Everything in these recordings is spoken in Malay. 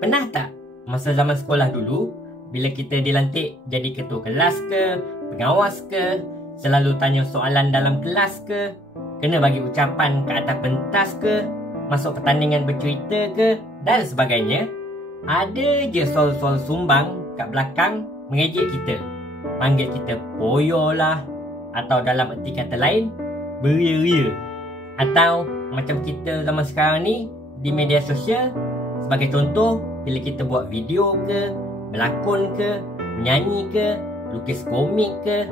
Pernah tak masa zaman sekolah dulu, bila kita dilantik jadi ketua kelas ke, pengawas ke, selalu tanya soalan dalam kelas ke, kena bagi ucapan ke atas pentas ke, masuk pertandingan bercerita ke, dan sebagainya, ada je soal-soal sumbang kat belakang mengejek kita, panggil kita poyo lah, atau dalam erti kata lain, beria-ria. Atau macam kita zaman sekarang ni di media sosial, sebagai contoh, bila kita buat video ke, berlakon ke, menyanyi ke, lukis komik ke,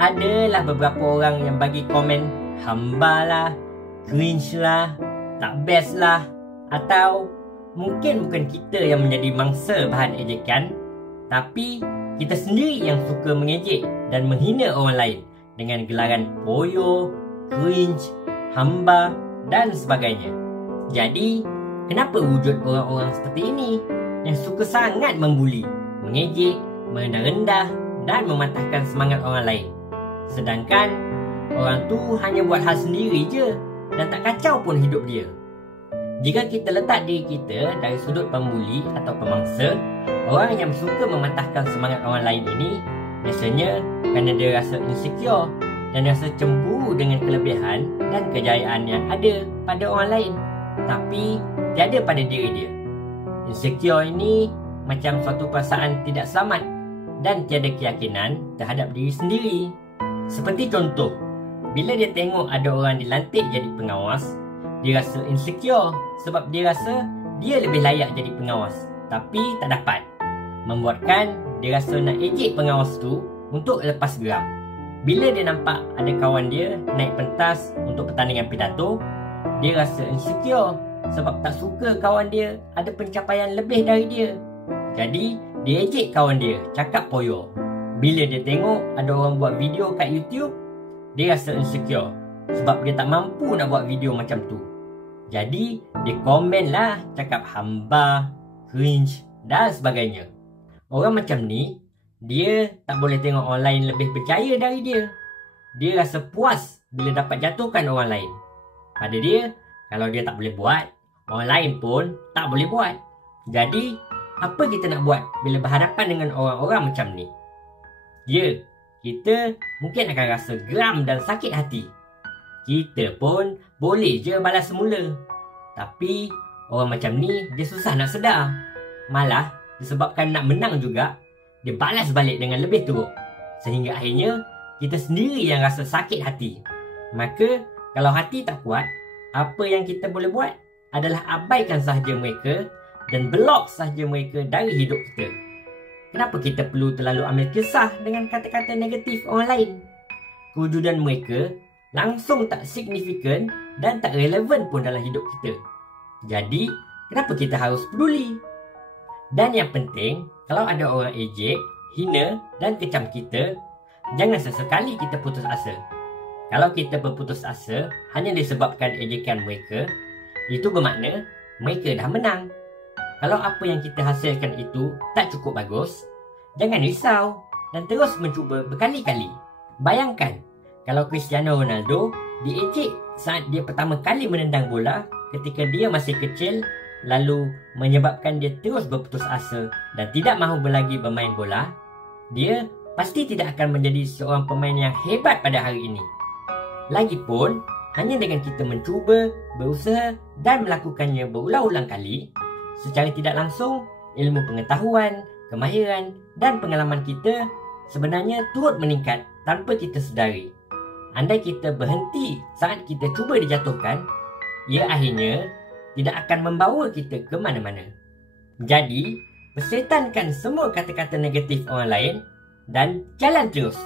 adalah beberapa orang yang bagi komen hamba lah, cringe lah, tak best lah. Atau mungkin bukan kita yang menjadi mangsa bahan ejekan, tapi kita sendiri yang suka mengejek dan menghina orang lain dengan gelaran poyo, cringe, hamba dan sebagainya. Jadi kenapa wujud orang-orang seperti ini yang suka sangat membuli, mengejek, merendah-rendah dan mematahkan semangat orang lain? Sedangkan orang tu hanya buat hal sendiri je dan tak kacau pun hidup dia. Jika kita letak diri kita dari sudut pembuli atau pemangsa, orang yang suka mematahkan semangat orang lain ini biasanya kerana dia rasa insecure dan rasa cemburu dengan kelebihan dan kejayaan yang ada pada orang lain, tapi tiada pada diri dia. Insecure ini macam suatu perasaan tidak selamat dan tiada keyakinan terhadap diri sendiri. Seperti contoh, bila dia tengok ada orang dilantik jadi pengawas, dia rasa insecure sebab dia rasa dia lebih layak jadi pengawas, tapi tak dapat. Membuatkan dia rasa nak ejek pengawas tu untuk lepas geram. Bila dia nampak ada kawan dia naik pentas untuk pertandingan pidato, dia rasa insecure sebab tak suka kawan dia ada pencapaian lebih dari dia. Jadi dia ejek kawan dia, cakap poyo. Bila dia tengok ada orang buat video kat YouTube, dia rasa insecure sebab dia tak mampu nak buat video macam tu. Jadi dia komen lah, cakap hamba, cringe dan sebagainya. Orang macam ni, dia tak boleh tengok orang lain lebih berjaya dari dia. Dia rasa puas bila dapat jatuhkan orang lain. Pada dia, kalau dia tak boleh buat, orang lain pun tak boleh buat. Jadi, apa kita nak buat bila berhadapan dengan orang-orang macam ni? Ya, kita mungkin akan rasa geram dan sakit hati. Kita pun boleh je balas semula. Tapi, orang macam ni dia susah nak sedar. Malah, disebabkan nak menang juga, dia balas balik dengan lebih teruk. Sehingga akhirnya, kita sendiri yang rasa sakit hati. Maka, kalau hati tak kuat, apa yang kita boleh buat adalah abaikan sahaja mereka dan blok sahaja mereka dari hidup kita. Kenapa kita perlu terlalu ambil kisah dengan kata-kata negatif orang lain? Kewujudan mereka langsung tak signifikan dan tak relevan pun dalam hidup kita. Jadi, kenapa kita harus peduli? Dan yang penting, kalau ada orang ejek, hina dan kecam kita, jangan sesekali kita putus asa. Kalau kita berputus asa hanya disebabkan ejekan mereka, itu bermakna mereka dah menang. Kalau apa yang kita hasilkan itu tak cukup bagus, jangan risau dan terus mencuba berkali-kali. Bayangkan, kalau Cristiano Ronaldo diejek saat dia pertama kali menendang bola ketika dia masih kecil, lalu menyebabkan dia terus berputus asa dan tidak mahu lagi bermain bola, dia pasti tidak akan menjadi seorang pemain yang hebat pada hari ini. Lagipun, hanya dengan kita mencuba, berusaha dan melakukannya berulang-ulang kali, secara tidak langsung, ilmu pengetahuan, kemahiran dan pengalaman kita sebenarnya turut meningkat tanpa kita sedari. Andai kita berhenti saat kita cuba dijatuhkan, ia akhirnya tidak akan membawa kita ke mana-mana. Jadi, persetankan semua kata-kata negatif orang lain dan jalan terus.